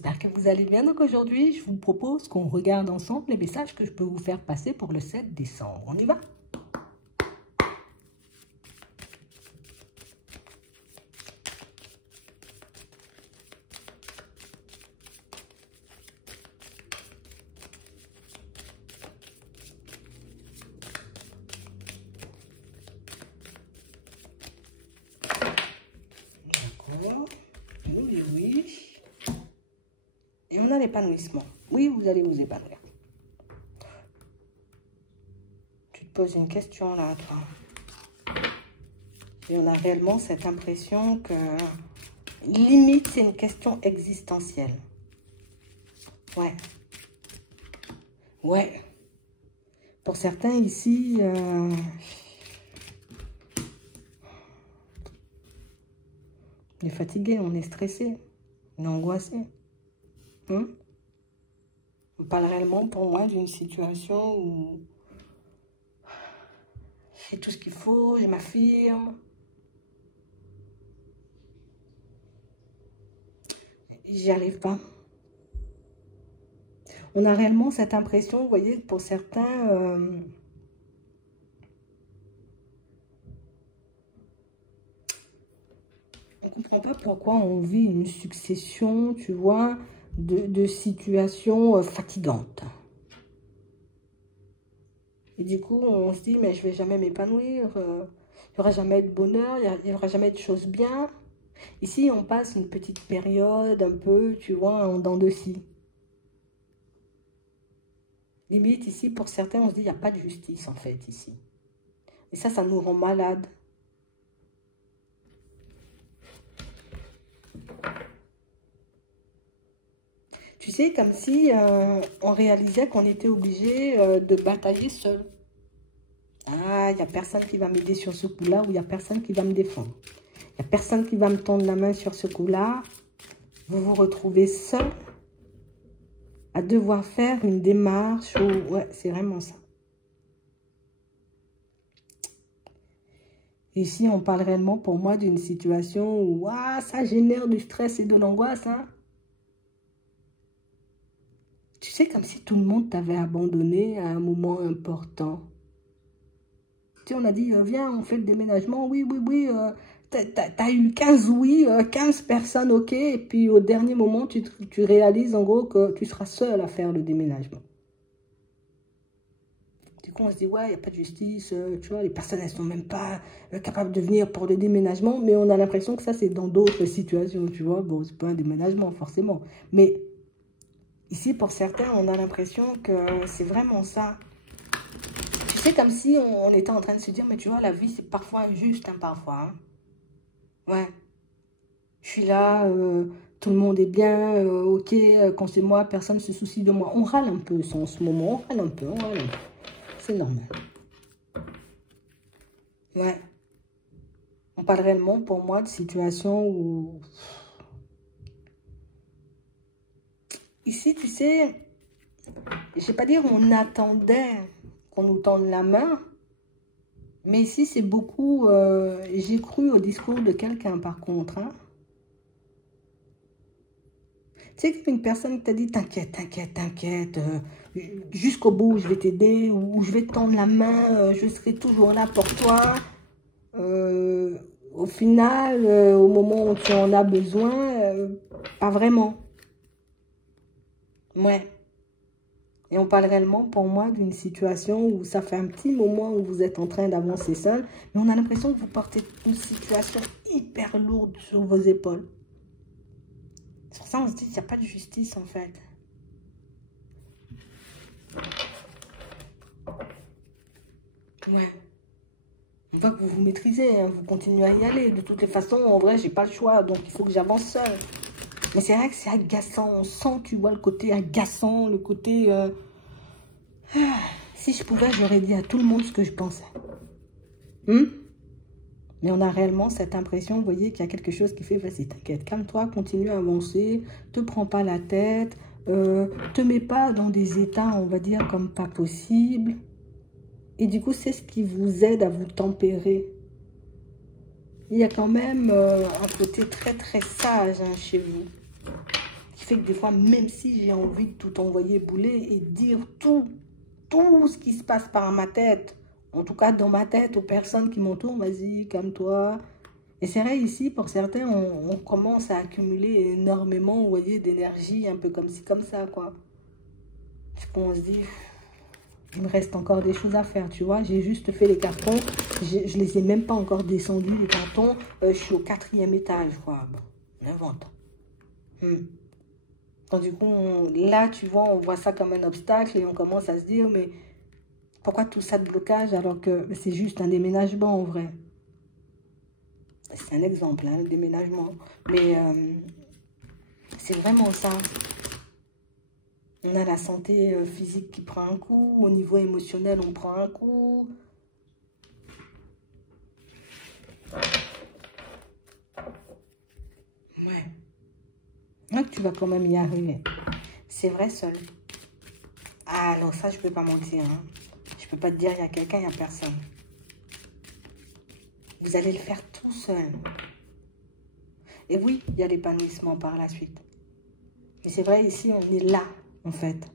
j'espère que vous allez bien. Donc aujourd'hui, je vous propose qu'on regarde ensemble les messages que je peux vous faire passer pour le 7 décembre. On y va? D'accord. Oui. Et on a l'épanouissement. Oui, vous allez vous épanouir. Tu te poses une question là, toi. Et on a réellement cette impression que, limite, c'est une question existentielle. Ouais. Ouais. Pour certains ici, on est fatigué, on est stressé, on est angoissé. On parle réellement pour moi d'une situation où je fais tout ce qu'il faut, je m'affirme. J'y arrive pas. On a réellement cette impression, vous voyez, que pour certains, on ne comprend pas pourquoi on vit une succession, tu vois, de situations fatigantes. Et du coup, on se dit, mais je ne vais jamais m'épanouir, il n'y aura jamais de bonheur, il n'y aura jamais de choses bien. Ici, on passe une petite période un peu, tu vois, en dents de scie. Limite, ici, pour certains, on se dit, il n'y a pas de justice, en fait, ici. Et ça nous rend malades. Tu sais, comme si on réalisait qu'on était obligé de batailler seul. Ah, il n'y a personne qui va m'aider sur ce coup-là, ou il n'y a personne qui va me défendre. Il n'y a personne qui va me tendre la main sur ce coup-là. Vous vous retrouvez seul à devoir faire une démarche. Ouais, c'est vraiment ça. Ici, on parle réellement pour moi d'une situation où ça génère du stress et de l'angoisse. Hein? Tu sais, comme si tout le monde t'avait abandonné à un moment important. Tu sais, on a dit, viens, on fait le déménagement. Oui. T'as eu 15 oui, 15 personnes, ok. Et puis, au dernier moment, tu réalises, en gros, que tu seras seul à faire le déménagement. Du coup, on se dit, ouais, il n'y a pas de justice. Tu vois, les personnes, elles ne sont même pas capables de venir pour le déménagement. Mais on a l'impression que ça, c'est dans d'autres situations, tu vois. Bon, c'est pas un déménagement, forcément. Mais ici, pour certains, on a l'impression que c'est vraiment ça. C'est comme si on était en train de se dire, mais tu vois, la vie, c'est parfois injuste, hein, parfois. Hein. Ouais. Je suis là, tout le monde est bien, ok, quand c'est moi, personne ne se soucie de moi. On râle un peu en ce moment, on râle un peu. C'est normal. Ouais. On parle réellement, pour moi, de situations où... Ici, tu sais, je ne vais pas dire on attendait qu'on nous tende la main, mais ici, c'est beaucoup... j'ai cru au discours de quelqu'un, par contre. Hein. Tu sais, qu'une personne qui t'a dit, t'inquiète, jusqu'au bout, je vais t'aider, ou je vais te tendre la main, je serai toujours là pour toi. Au final, au moment où tu en as besoin, pas vraiment. Ouais. Et on parle réellement, pour moi, d'une situation où ça fait un petit moment où vous êtes en train d'avancer seul, mais on a l'impression que vous portez une situation hyper lourde sur vos épaules. Sur ça, on se dit qu'il n'y a pas de justice, en fait. Ouais. On voit que vous vous maîtrisez, hein, vous continuez à y aller. De toutes les façons, en vrai, j'ai pas le choix, donc il faut que j'avance seul. Mais c'est vrai que c'est agaçant. On sent, tu vois, le côté agaçant, le côté... Si je pouvais, j'aurais dit à tout le monde ce que je pensais. Mais on a réellement cette impression, vous voyez, qu'il y a quelque chose qui fait, vas-y, t'inquiète, calme-toi, continue à avancer, te prends pas la tête, te mets pas dans des états, on va dire, comme pas possible. Et du coup, c'est ce qui vous aide à vous tempérer. Il y a quand même un côté très, très sage hein, chez vous. fait que des fois, même si j'ai envie de tout envoyer bouler et dire tout ce qui se passe par ma tête, en tout cas dans ma tête, aux personnes qui m'entourent, vas-y, calme-toi. Et c'est vrai, ici, pour certains, on commence à accumuler énormément, vous voyez, d'énergie, un peu comme ci, comme ça, quoi. Du coup, on se dit, il me reste encore des choses à faire, tu vois. J'ai juste fait les cartons, je les ai même pas encore descendus, les cartons. Je suis au 4e étage, quoi. Bon, on invente. Donc, du coup, là, tu vois, on voit ça comme un obstacle et on commence à se dire, mais pourquoi tout ça de blocage alors que c'est juste un déménagement en vrai? C'est un exemple, hein, le déménagement. Mais c'est vraiment ça. On a la santé physique qui prend un coup. Au niveau émotionnel, on prend un coup. Ouais. Donc, tu vas quand même y arriver. C'est vrai seul. Ah, non, ça, je peux pas mentir. Hein. Je peux pas te dire, il y a quelqu'un, il n'y a personne. Vous allez le faire tout seul. Et oui, il y a l'épanouissement par la suite. Mais c'est vrai, ici, on est là, en fait.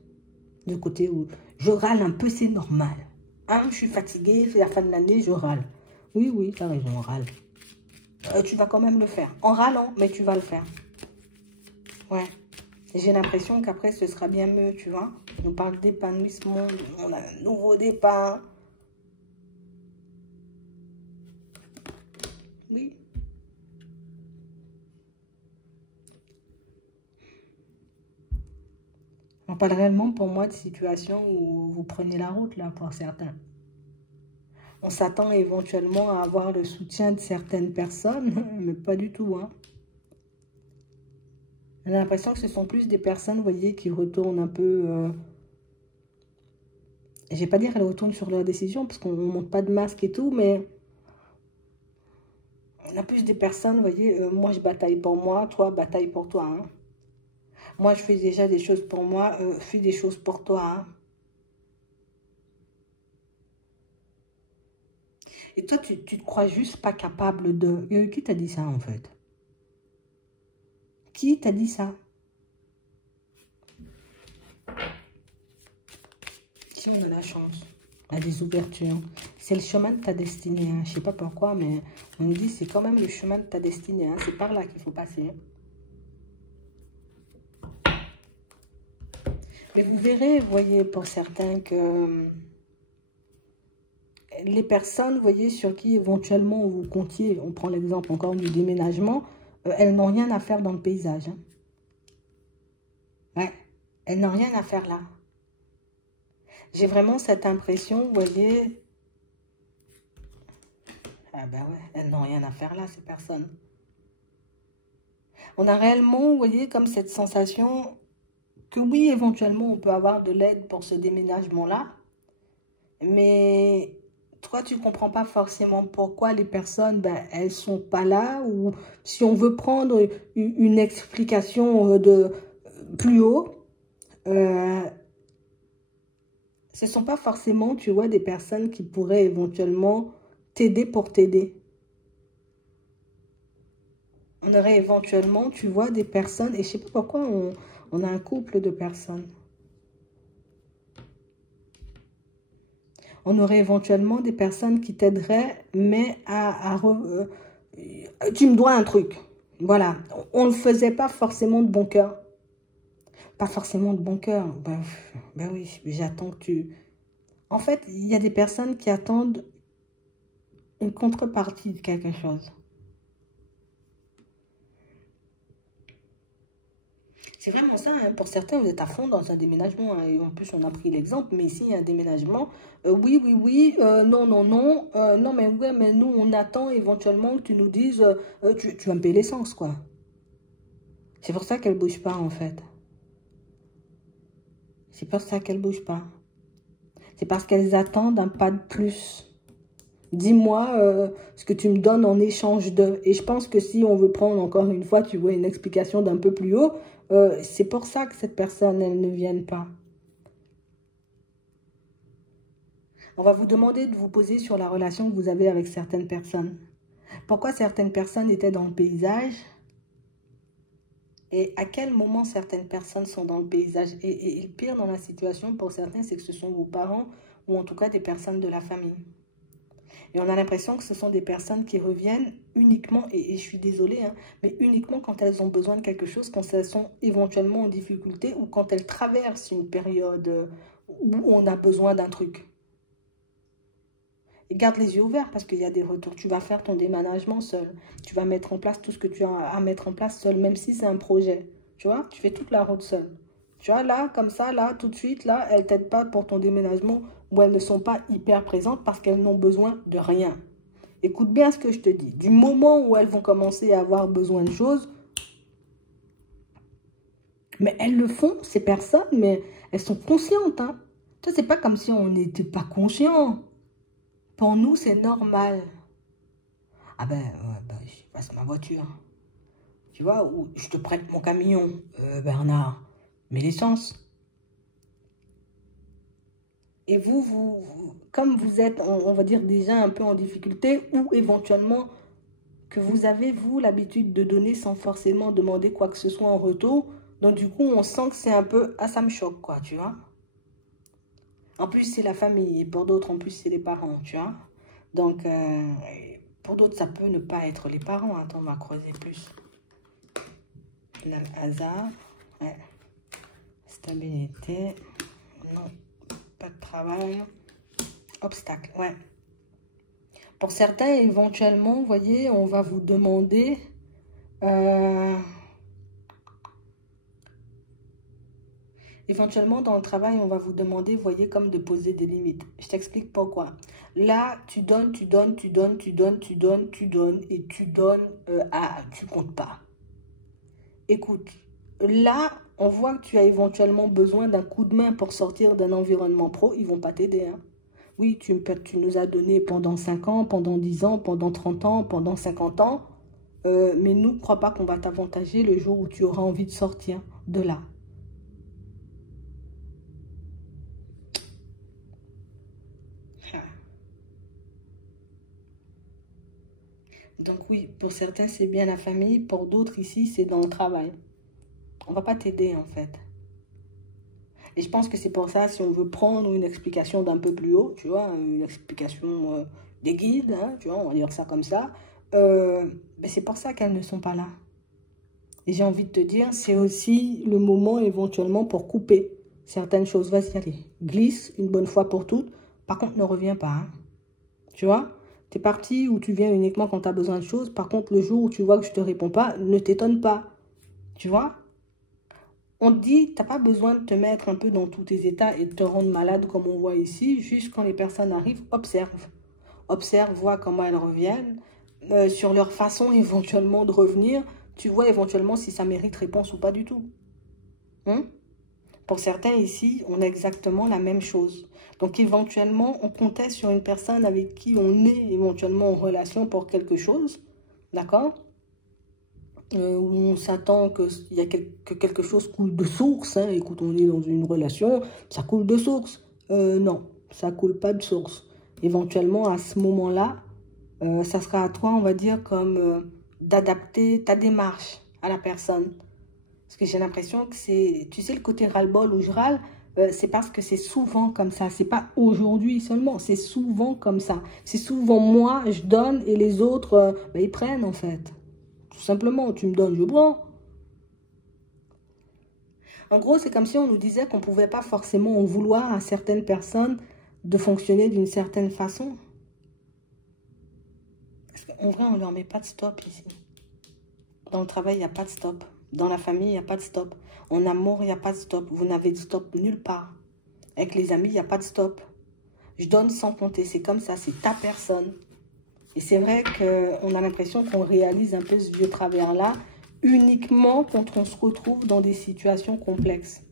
Du côté où je râle un peu, c'est normal. Hein, je suis fatiguée, c'est la fin de l'année, je râle. Oui, oui, tu as raison, on râle. Tu vas quand même le faire. En râlant, mais tu vas le faire. Ouais. J'ai l'impression qu'après, ce sera bien mieux, tu vois. On parle d'épanouissement, on a un nouveau départ. Oui. On parle réellement pour moi de situation où vous prenez la route, là, pour certains. On s'attend éventuellement à avoir le soutien de certaines personnes, mais pas du tout, hein. J'ai l'impression que ce sont plus des personnes, vous voyez, qui retournent un peu... Je vais pas dire qu'elles retournent sur leurs décisions, parce qu'on ne monte pas de masque et tout, mais... On a plus des personnes, vous voyez, moi je bataille pour moi, toi bataille pour toi, hein. Moi je fais déjà des choses pour moi, fais des choses pour toi, hein. Et toi, tu te crois juste pas capable de... qui t'a dit ça, en fait? Qui t'a dit ça? Si on a la chance, on a des ouvertures. C'est le chemin de ta destinée, hein. Je sais pas pourquoi, mais on me dit c'est quand même le chemin de ta destinée, hein. C'est par là qu'il faut passer. Mais vous verrez, vous voyez, pour certains que... les personnes, vous voyez, sur qui éventuellement vous comptiez, on prend l'exemple encore du déménagement, elles n'ont rien à faire dans le paysage, hein. Ouais, elles n'ont rien à faire là. J'ai vraiment cette impression, vous voyez, ah ben ouais, elles n'ont rien à faire là, ces personnes. On a réellement, vous voyez, comme cette sensation que oui, éventuellement, on peut avoir de l'aide pour ce déménagement-là, mais... toi, tu ne comprends pas forcément pourquoi les personnes, ben, elles ne sont pas là. Ou si on veut prendre une explication de plus haut, ce ne sont pas forcément, tu vois, des personnes qui pourraient éventuellement t'aider pour t'aider. On aurait éventuellement, tu vois, des personnes, et je ne sais pas pourquoi on a un couple de personnes. On aurait éventuellement des personnes qui t'aideraient, mais tu me dois un truc. Voilà. On ne le faisait pas forcément de bon cœur. Pas forcément de bon cœur. Ben oui, j'attends que tu... En fait, il y a des personnes qui attendent une contrepartie de quelque chose. C'est vraiment ça, hein. Pour certains, vous êtes à fond dans un déménagement, hein. Et en plus, on a pris l'exemple, mais ici, il y a un déménagement. Oui, oui, oui, non, non, non. Non, mais ouais, mais nous, on attend éventuellement que tu nous dises, tu vas me payer l'essence, quoi. C'est pour ça qu'elle ne bouge pas, en fait. C'est pour ça qu'elle ne bouge pas. C'est parce qu'elles attendent un pas de plus. Dis-moi ce que tu me donnes en échange de... Et je pense que si on veut prendre encore une fois, tu vois, une explication d'un peu plus haut, c'est pour ça que cette personne, elle ne vienne pas. On va vous demander de vous poser sur la relation que vous avez avec certaines personnes. Pourquoi certaines personnes étaient dans le paysage Et à quel moment certaines personnes sont dans le paysage. Et le pire dans la situation, pour certains, c'est que ce sont vos parents ou en tout cas des personnes de la famille. Et on a l'impression que ce sont des personnes qui reviennent uniquement, et je suis désolée, hein, mais uniquement quand elles ont besoin de quelque chose, quand elles sont éventuellement en difficulté ou quand elles traversent une période où on a besoin d'un truc. Et garde les yeux ouverts parce qu'il y a des retours. Tu vas faire ton déménagement seul. Tu vas mettre en place tout ce que tu as à mettre en place seul, même si c'est un projet. Tu vois, tu fais toute la route seul. Tu vois, là, comme ça, là, tout de suite, là, elles ne t'aident pas pour ton déménagement ou elles ne sont pas hyper présentes parce qu'elles n'ont besoin de rien. Écoute bien ce que je te dis. Du moment où elles vont commencer à avoir besoin de choses, mais elles le font, ces personnes, mais elles sont conscientes. Hein. Tu vois, c'est pas comme si on n'était pas conscient. Pour nous, c'est normal. Ah ben, ouais, ben, je passe ma voiture. Tu vois, ou je te prête mon camion. Bernard, mets l'essence. Et comme vous êtes, on va dire, déjà un peu en difficulté, ou éventuellement que vous avez, vous, l'habitude de donner sans forcément demander quoi que ce soit en retour, donc du coup, on sent que c'est un peu, ah, ça me choque, quoi, tu vois. En plus, c'est la famille, et pour d'autres, en plus, c'est les parents, tu vois. Donc, pour d'autres, ça peut ne pas être les parents. Attends, on va creuser plus. Là, le hasard. Ouais. Stabilité. Non. Pas de travail. Obstacle. Ouais. Pour certains, éventuellement, vous voyez, on va vous demander... Éventuellement, dans le travail, on va vous demander, vous voyez, comme de poser des limites. Je t'explique pourquoi. Là, tu donnes, tu donnes, tu donnes, tu donnes, tu donnes, tu donnes, et tu donnes, tu comptes pas. Écoute, là, on voit que tu as éventuellement besoin d'un coup de main pour sortir d'un environnement pro. Ils vont pas t'aider. Hein. Oui, tu nous as donné pendant 5 ans, pendant 10 ans, pendant 30 ans, pendant 50 ans. Mais nous, ne crois pas qu'on va t'avantager le jour où tu auras envie de sortir de là. Donc oui, pour certains, c'est bien la famille. Pour d'autres, ici, c'est dans le travail. On ne va pas t'aider, en fait. Et je pense que c'est pour ça, si on veut prendre une explication d'un peu plus haut, tu vois, une explication des guides, hein, tu vois, on va dire ça comme ça, ben c'est pour ça qu'elles ne sont pas là. Et j'ai envie de te dire, c'est aussi le moment éventuellement pour couper certaines choses. Vas-y, allez, glisse une bonne fois pour toutes. Par contre, ne reviens pas, hein. Tu vois, tu es parti ou tu viens uniquement quand tu as besoin de choses. Par contre, le jour où tu vois que je ne te réponds pas, ne t'étonne pas. Tu vois, on te dit, tu n'as pas besoin de te mettre un peu dans tous tes états et de te rendre malade comme on voit ici. Juste quand les personnes arrivent, observe. Observe, vois comment elles reviennent. Sur leur façon éventuellement de revenir, tu vois éventuellement si ça mérite réponse ou pas du tout. Hein? Pour certains ici, on a exactement la même chose. Donc éventuellement, on comptait sur une personne avec qui on est éventuellement en relation pour quelque chose. D'accord? Où on s'attend que quelque chose coule de source. Hein. Écoute, on est dans une relation, ça coule de source. Non, ça coule pas de source. Éventuellement, à ce moment-là, ça sera à toi, on va dire, comme d'adapter ta démarche à la personne. Parce que j'ai l'impression que c'est, tu sais, le côté ras-le-bol où je râle, c'est parce que c'est souvent comme ça. C'est pas aujourd'hui seulement, c'est souvent comme ça. C'est souvent moi, je donne et les autres, ben, ils prennent en fait. Tout simplement, tu me donnes, je prends. En gros, c'est comme si on nous disait qu'on ne pouvait pas forcément en vouloir à certaines personnes de fonctionner d'une certaine façon. Parce qu'en vrai, on ne leur met pas de stop ici. Dans le travail, il n'y a pas de stop. Dans la famille, il n'y a pas de stop. En amour, il n'y a pas de stop. Vous n'avez de stop nulle part. Avec les amis, il n'y a pas de stop. Je donne sans compter. C'est comme ça. C'est ta personne. Et c'est vrai qu'on a l'impression qu'on réalise un peu ce vieux travers-là uniquement quand on se retrouve dans des situations complexes.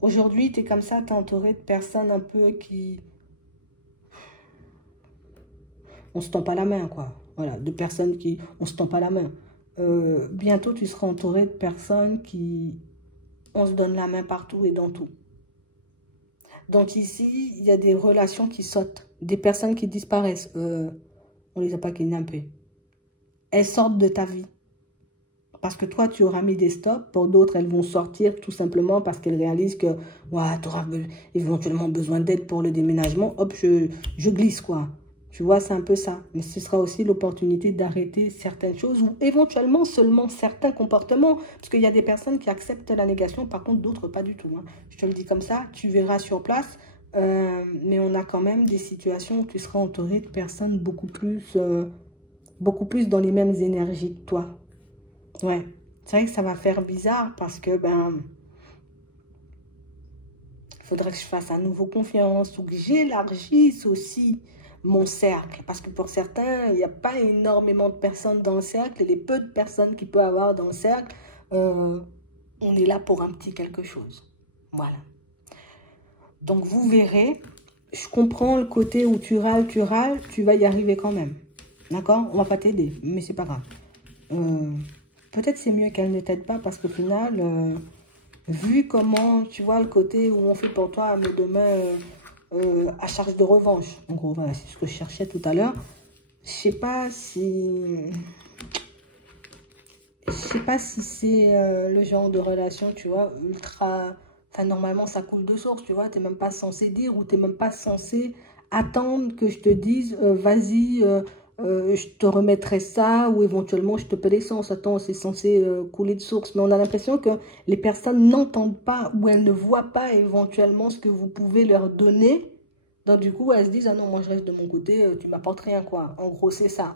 Aujourd'hui, tu es comme ça, tu es entouré de personnes un peu qui... On se tend pas la main, quoi. Voilà, de personnes qui... On se tend pas la main. Bientôt, tu seras entouré de personnes qui... On se donne la main partout et dans tout. Donc ici, il y a des relations qui sautent. Des personnes qui disparaissent. On les a pas kidnappées. Elles sortent de ta vie. Parce que toi, tu auras mis des stops. Pour d'autres, elles vont sortir tout simplement parce qu'elles réalisent que ouais, tu auras éventuellement besoin d'aide pour le déménagement. Hop, je glisse, quoi. Tu vois, c'est un peu ça. Mais ce sera aussi l'opportunité d'arrêter certaines choses ou éventuellement seulement certains comportements. Parce qu'il y a des personnes qui acceptent la négation, par contre, d'autres pas du tout. Hein. Je te le dis comme ça, tu verras sur place. Mais on a quand même des situations où tu seras entouré de personnes beaucoup plus dans les mêmes énergies que toi. Ouais, c'est vrai que ça va faire bizarre parce que, il faudrait que je fasse à nouveau confiance ou que j'élargisse aussi mon cercle. Parce que pour certains, il n'y a pas énormément de personnes dans le cercle. Et les peu de personnes qu'il peut y avoir dans le cercle, on est là pour un petit quelque chose. Voilà. Donc, vous verrez, je comprends le côté où tu râles, tu vas y arriver quand même. D'accord? On va pas t'aider, mais c'est pas grave. Peut-être c'est mieux qu'elle ne t'aide pas parce qu'au final, vu comment, tu vois, le côté où on fait pour toi, mais demain, à charge de revanche. En gros, voilà, c'est ce que je cherchais tout à l'heure. Je sais pas si c'est le genre de relation, tu vois, ultra... Enfin, normalement, ça coule de source, tu vois. Tu n'es même pas censé dire ou tu n'es même pas censé attendre que je te dise, vas-y, je te remettrai ça ou éventuellement, je te paie l'essence. Attends, c'est censé couler de source. Mais on a l'impression que les personnes n'entendent pas ou elles ne voient pas éventuellement ce que vous pouvez leur donner. Donc, du coup, elles se disent, ah non, moi, je reste de mon côté, tu m'apportes rien, quoi. En gros, c'est ça.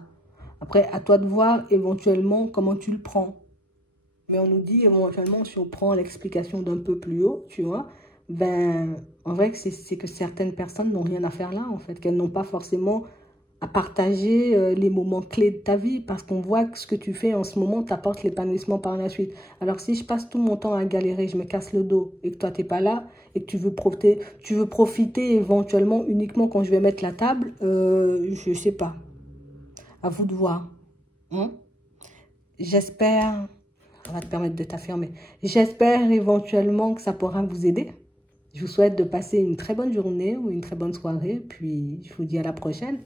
Après, à toi de voir éventuellement comment tu le prends. Mais on nous dit éventuellement, si on prend l'explication d'un peu plus haut, tu vois, en vrai, c'est que certaines personnes n'ont rien à faire là, en fait, qu'elles n'ont pas forcément à partager les moments clés de ta vie, parce qu'on voit que ce que tu fais en ce moment t'apporte l'épanouissement par la suite. Alors, si je passe tout mon temps à galérer, je me casse le dos, et que toi, t'es pas là, et que tu veux profiter éventuellement uniquement quand je vais mettre la table, je sais pas. À vous de voir. Hein? J'espère, on va te permettre de t'affirmer, j'espère éventuellement que ça pourra vous aider. Je vous souhaite de passer une très bonne journée ou une très bonne soirée, puis je vous dis à la prochaine.